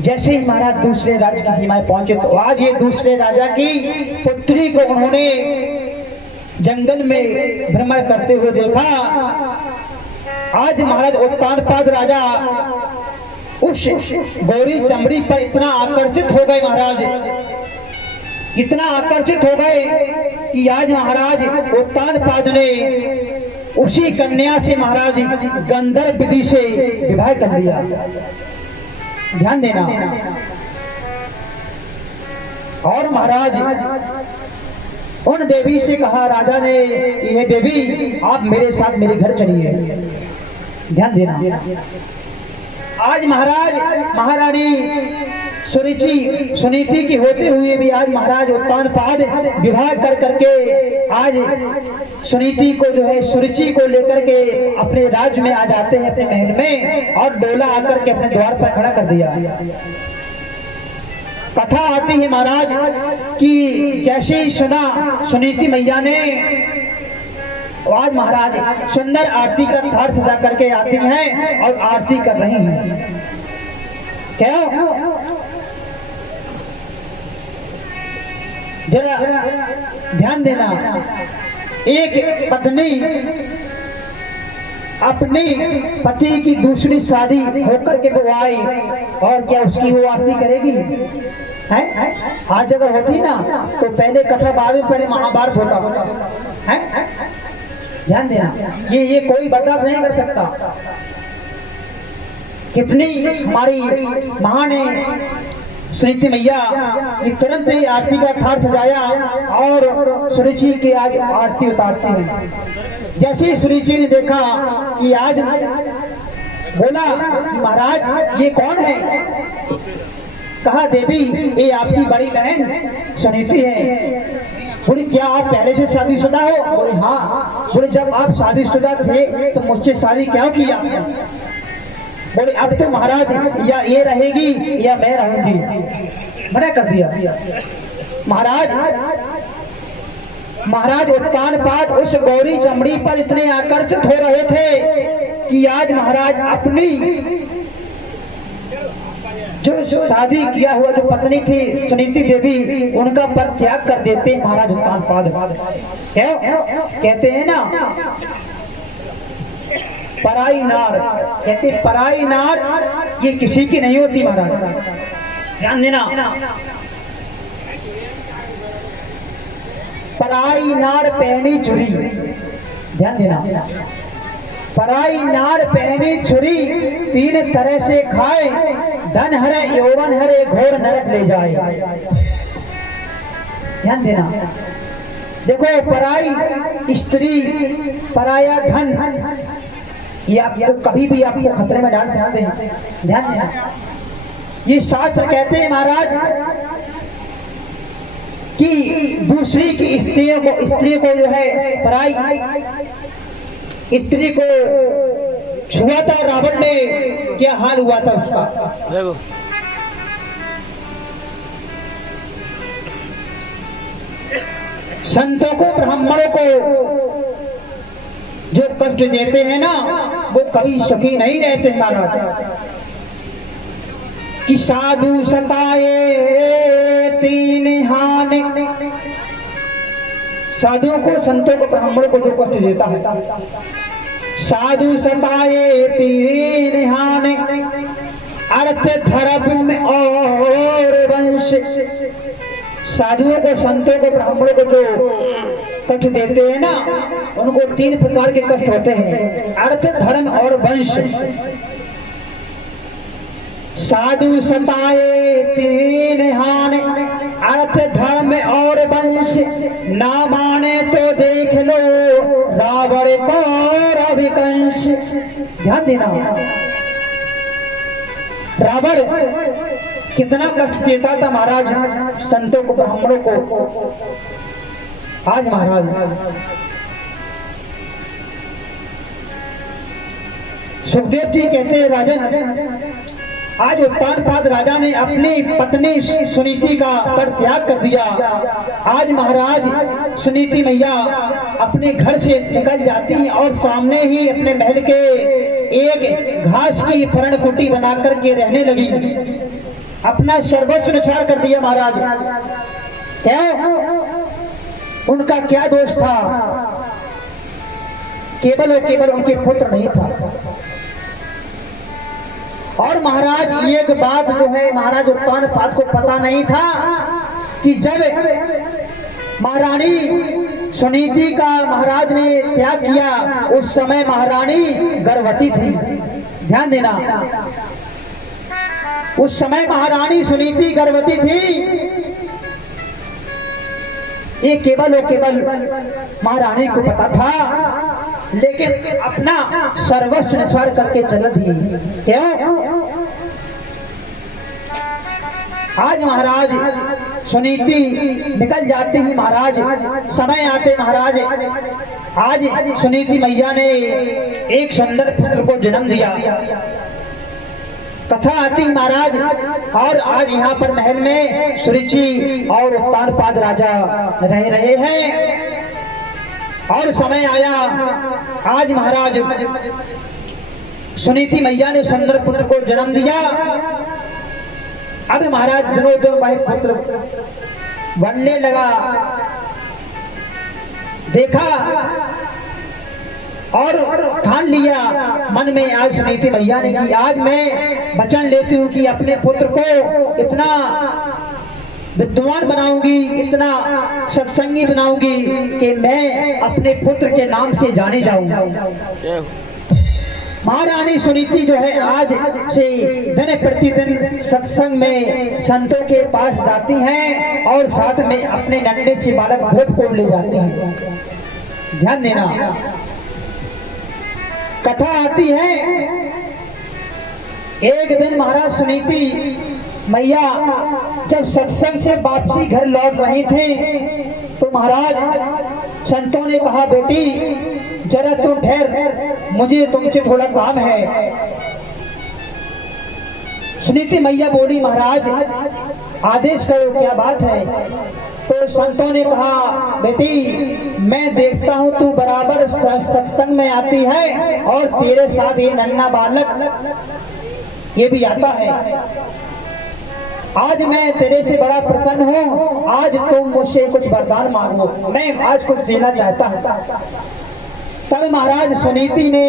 जैसे ही महाराज दूसरे राज्य की सीमाएं पहुंचे तो आज ये दूसरे राजा की पुत्री को उन्होंने जंगल में भ्रमण करते हुए देखा। आज महाराज उत्तानपाद राजा उस गौरी चमड़ी पर इतना आकर्षित हो गए, महाराज इतना आकर्षित हो गए कि आज महाराज उत्तानपाद ने उसी कन्या से महाराज गंधर्व विधि से विवाह कर लिया। ध्यान देना। और महाराज उन देवी से कहा, राजा ने, यह देवी आप मेरे साथ मेरे घर चलिए। ध्यान देना। आज महाराज महारानी सुरुचि सुनीति की होते हुए भी आज महाराज उत्तानपाद विवाह कर करके आज सुनीति को जो है सुरुचि को लेकर के अपने राज्य में आ जाते हैं, अपने महल में, और डोला आकर के अपने द्वार पर खड़ा कर दिया। कथा आती है महाराज कि जैसे ही सुना सुनीति मैया ने, आज महाराज सुंदर आरती का थार सजा करके आती हैं और आरती कर रही हैं। क्यों? जरा ध्यान देना। एक पत्नी अपने पति की दूसरी शादी होकर के वो आई और क्या उसकी वो आरती करेगी? है? आज अगर होती ना तो पहले कथा बाद में पहले महाभारत होता है। ध्यान देना। ये कोई बर्दाश्त नहीं कर सकता। कितनी हमारी महान सुनीति मैया ये तुरंत ही आरती का थार सजाया और सुरुचि की आज आरती उतारती है। जैसे सुरुचि ने देखा कि आज बोला कि महाराज ये कौन है? कहा, देवी ये आपकी बड़ी बहन सुनीति है। बोले, क्या आप पहले से शादीशुदा हो? बोले, हाँ। बोले, जब आप शादीशुदा थे तो मुझसे शादी क्या किया? बोले, अब तो महाराज या ये रहेगी या मैं रहूंगी। मना कर दिया। महाराज उत्तानपाद उस गौरी चमड़ी पर इतने आकर्षित हो रहे थे कि आज महाराज अपनी जो शादी किया हुआ जो पत्नी थी सुनीति देवी, उनका पर त्याग कर देते महाराज उत्तानपाद। क्यों? कहते हैं ना, पराई नार, कहते पराई नार ये किसी की नहीं होती महाराज। ध्यान देना। पराई नार पहनी चुरी। ध्यान देना। पराई नार पहनी छुरी, तीन तरह से खाए, धन हरे यौवन हरे घोर नरक ले जाए। ध्यान देना। देखो, पराई स्त्री पराया धन ये आपको कभी भी आपको खतरे में डाल सकते हैं। ध्यान देना। ये शास्त्र कहते हैं महाराज कि दूसरी की स्त्री को जो है पराई स्त्री को छुआ था रावण ने, क्या हाल हुआ था उसका? संतों को ब्राह्मणों को जो कष्ट देते हैं ना वो कभी सुखी नहीं रहते महाराज। कि साधु सताए तीन हानि, साधुओं को संतों को ब्राह्मणों को जो कष्ट देता है, साधु सताए तीन हानि, अर्थ धर्म और वंश। साधुओं को संतों को ब्राह्मणों को जो कष्ट देते हैं ना उनको तीन प्रकार के कष्ट होते हैं, अर्थ धर्म और वंश। साधु सताए तीन हानि, अर्थ धर्म और वंश, ना माने तो देख लो रावण को कंस। ध्यान देना। रावण कितना कष्ट देता था महाराज संतों को ब्राह्मणों को। आज महाराज सुखदेव जी कहते हैं, राजन आज उत्तानपाद राजा ने अपनी पत्नी सुनीति का पर त्याग कर दिया। आज महाराज सुनीति मैया अपने घर से निकल जाती और सामने ही अपने महल के एक घास की पर्णकुटी बना करके रहने लगी। अपना सर्वस्व न्यौछावर कर दिया महाराज। क्या उनका क्या दोष था? केवल और केवल उनके पुत्र नहीं था। और महाराज एक बात जो है महाराज उत्तानपाद को पता नहीं था कि जब महारानी सुनीति का महाराज ने त्याग किया उस समय महारानी गर्भवती थी। ध्यान देना, उस समय महारानी सुनीति गर्भवती थी। ये केवल और केवल महारानी को पता था, लेकिन अपना सर्वस्व न्यौछावर करके चल दी। क्यों? आज महाराज सुनीति निकल जाती ही महाराज, समय आते महाराज आज सुनीति मैया ने एक सुंदर पुत्र को जन्म दिया। कथा आती महाराज, और आज यहाँ पर महल में सुरुचि और उत्तानपाद राजा रह रहे हैं। और समय आया, आज महाराज सुनीति मैया ने सुंदर पुत्र को जन्म दिया। अब महाराज दिनों दिन वह पुत्र बढ़ने लगा। देखा और ठान लिया मन में आज सुनीति मैया ने कि आज मैं वचन लेती हूँ कि अपने पुत्र को इतना विद्वान बनाऊंगी, इतना सत्संगी बनाऊंगी कि मैं अपने पुत्र के नाम से जाने जाऊंगा। महारानी सुनीति जो है आज से दिन प्रतिदिन सत्संग में संतों के पास जाती हैं और साथ में अपने नन्हे से बालक ध्रुव को ले जाती हैं। ध्यान देना, कथा आती है एक दिन महाराज सुनीति मैया जब सत्संग से वापसी घर लौट रही थी तो महाराज संतों ने कहा, बेटी जरा तुम ठहर, मुझे तुमसे थोड़ा काम है। सुनीति मैया बोली, महाराज आदेश करो, क्या बात है? तो संतों ने कहा, बेटी मैं देखता हूँ तू बराबर सत्संग में आती है और तेरे साथ ये नन्हा बालक ये भी आता है। आज मैं तेरे से बड़ा प्रसन्न हूँ, आज तुम मुझसे कुछ वरदान मांगो, मैं आज कुछ देना चाहता हूँ। तब महाराज सुनीति ने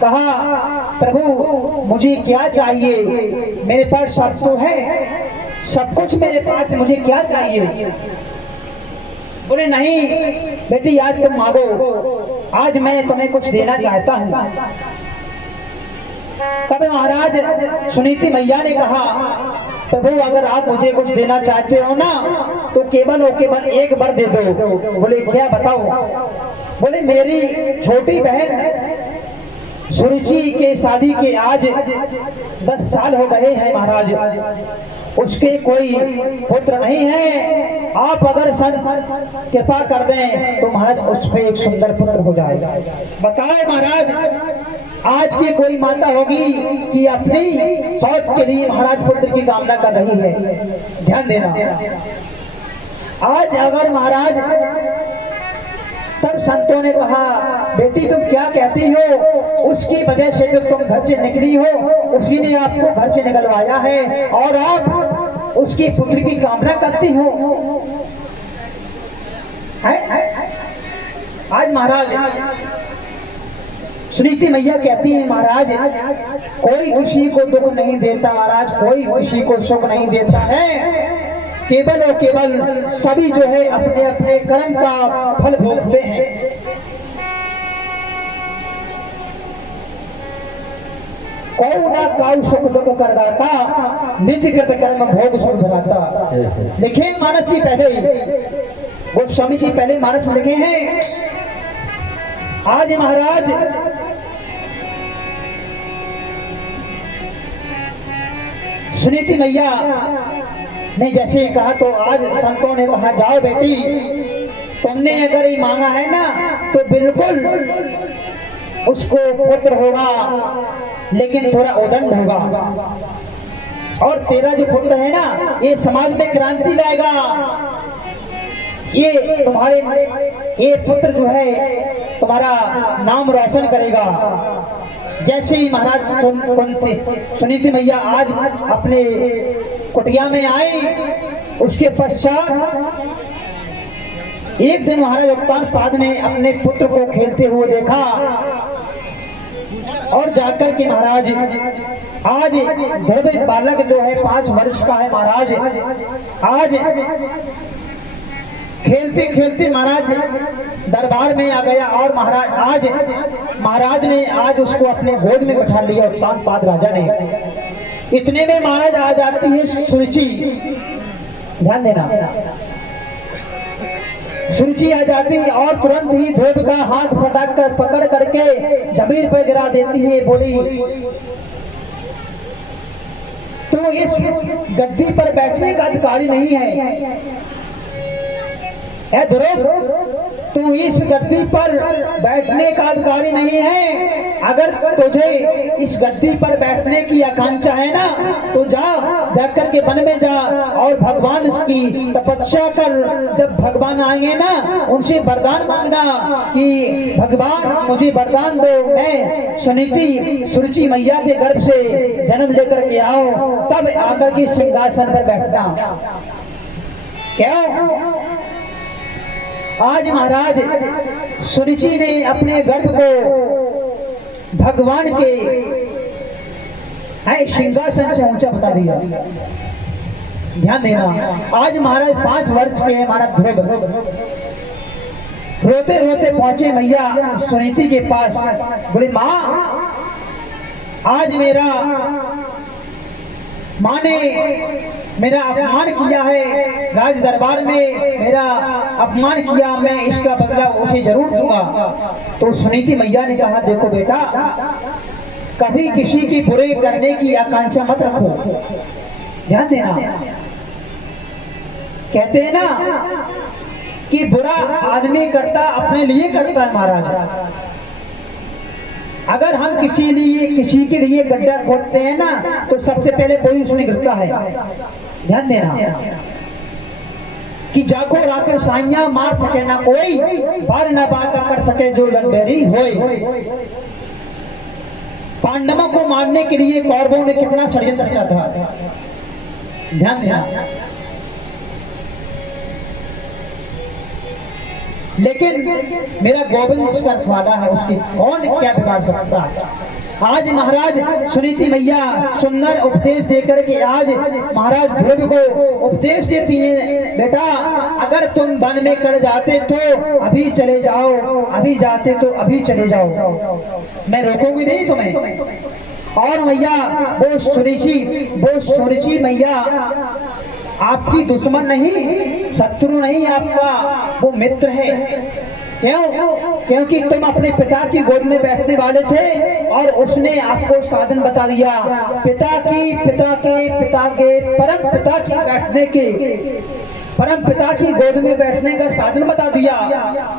कहा, प्रभु मुझे क्या चाहिए? मेरे पास सब तो है, सब कुछ मेरे पास, मुझे क्या चाहिए? बोले नहीं बेटी आज तुम मांगो, आज मैं तुम्हें कुछ देना चाहता हूँ। तब महाराज सुनीति मैया ने कहा, प्रभु अगर आप मुझे कुछ देना चाहते हो ना तो केवल और केवल एक बार दे दो। बोले क्या बताओ? बोले मेरी छोटी बहन सुरुचि के शादी के आज 10 साल हो गए हैं महाराज, उसके कोई पुत्र नहीं है। आप अगर कृपा कर दें तो महाराज उस पे एक सुंदर पुत्र हो जाएगा। बताए महाराज आज की कोई माता होगी कि अपनी सौत के लिए महाराज पुत्र की कामना कर रही है। ध्यान देना, आज अगर महाराज, तब संतों ने कहा, बेटी तुम क्या कहती हो? उसकी वजह से जब तुम घर से निकली हो उसी ने आपको घर से निकलवाया है और आप उसकी पुत्र की कामना करती हो। आज महाराज सुनीति मैया कहती है, महाराज कोई खुशी को दुख नहीं देता, महाराज कोई खुशी को सुख नहीं देता है, केवल और केवल सभी जो है अपने अपने कर्म का फल भोगते हैं। कौ ना काउ सुख दुख करदाता, निज कृत कर्म भोग सुख भराता। लिखे मानस जी पहले, गोस्वामी जी पहले मानस में लिखे हैं। आज महाराज सुनीति मैया ने जैसे कहा तो आज संतों ने कहा, जाओ बेटी तुमने अगर ये मांगा है ना तो बिल्कुल उसको पुत्र होगा लेकिन थोड़ा उदंड होगा, और तेरा जो पुत्र है ना ये समाज में क्रांति लाएगा। ये पुत्र जो है तुम्हारा नाम रोशन करेगा। जैसे ही महाराज सुनीति मैया आज अपने कुटिया में आई, उसके पश्चात एक दिन महाराज उत्तानपाद ने अपने पुत्र को खेलते हुए देखा और जाकर के महाराज आज ध्रुव बालक जो है 5 वर्ष का है महाराज, आज खेलते खेलते महाराज दरबार में आ गया और महाराज ने आज उसको अपने गोद में बैठा लिया उत्तानपाद राजा ने। इतने में महाराज आ जाती है सुरुचि, ध्यान देना, सुरुचि आ जाती है और तुरंत ही ध्रुव का हाथ पकड़ करके जमीन पर गिरा देती है। बोली तो इस गद्दी पर बैठने का अधिकारी नहीं है। ध्रुव तू इस गद्दी पर बैठने का अधिकारी नहीं है। अगर तुझे इस गद्दी पर बैठने की आकांक्षा है ना तो जाकर के वन में जा और भगवान की तपस्या कर। जब भगवान आएंगे ना उनसे वरदान मांगना कि भगवान मुझे वरदान दो, मैं सुरुचि मैया के गर्भ से जन्म लेकर के आओ, तब आकर के सिंहासन पर बैठना। क्यों? आज महाराज सुरुचि ने अपने गर्भ को भगवान के सिंहासन से ऊंचा बता दिया। ध्यान देना, आज महाराज 5 वर्ष के महाराज ध्रुव रोते रोते पहुंचे मैया सुनीति के पास। बोले माँ, आज माँ ने मेरा अपमान किया है, राज दरबार में मेरा अपमान किया, मैं इसका बदला उसे जरूर दूंगा। तो सुनीति मैया ने कहा देखो बेटा, कभी किसी की बुरे करने की आकांक्षा मत रखो। ध्यान देना, कहते हैं ना कि बुरा आदमी करता अपने लिए करता है महाराज। अगर हम किसी के लिए गड्ढा खोदते हैं ना तो सबसे पहले कोई उसमें गिरता है। ध्यान देना कि जाको राके साइया मार सके ना कोई, बार न बाका कर सके जो लंबेरी होए। पांडवों को मारने के लिए कौरवों ने कितना षड्यंत्र रचा था। ध्यान देना, लेकिन मेरा गोविंद इसका रखवाला है, उसकी कौन क्या बिगाड़ सकता। आज महाराज सुनीति मैया सुंदर उपदेश देकर के आज महाराज ध्रुव को उपदेश देती हैं, बेटा अगर तुम वन में कर जाते तो अभी चले जाओ, अभी जाते तो अभी चले जाओ, मैं रोकूंगी नहीं तुम्हें। और मैया वो सुरुचि मैया आपकी दुश्मन नहीं, शत्रु नहीं, आपका वो मित्र है। क्यों? क्योंकि तुम अपने पिता की गोद में बैठने वाले थे और उसने आपको साधन बता दिया, पिता के परम पिता की गोद में बैठने का साधन बता दिया।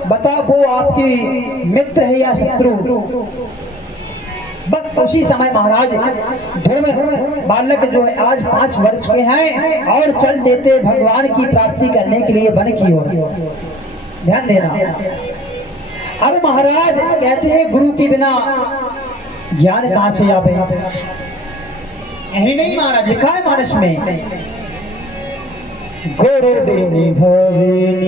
बता वो आपकी मित्र है या शत्रु। बस उसी समय महाराज ध्रुव बालक जो है आज 5 वर्ष के हैं और चल देते भगवान की प्राप्ति करने के लिए वन की ओर। ध्यान देना, अब महाराज कहते हैं गुरु के बिना ज्ञान कहां से आवे। यही नहीं महाराज लिखा है मानस में, गुरु बिन भवे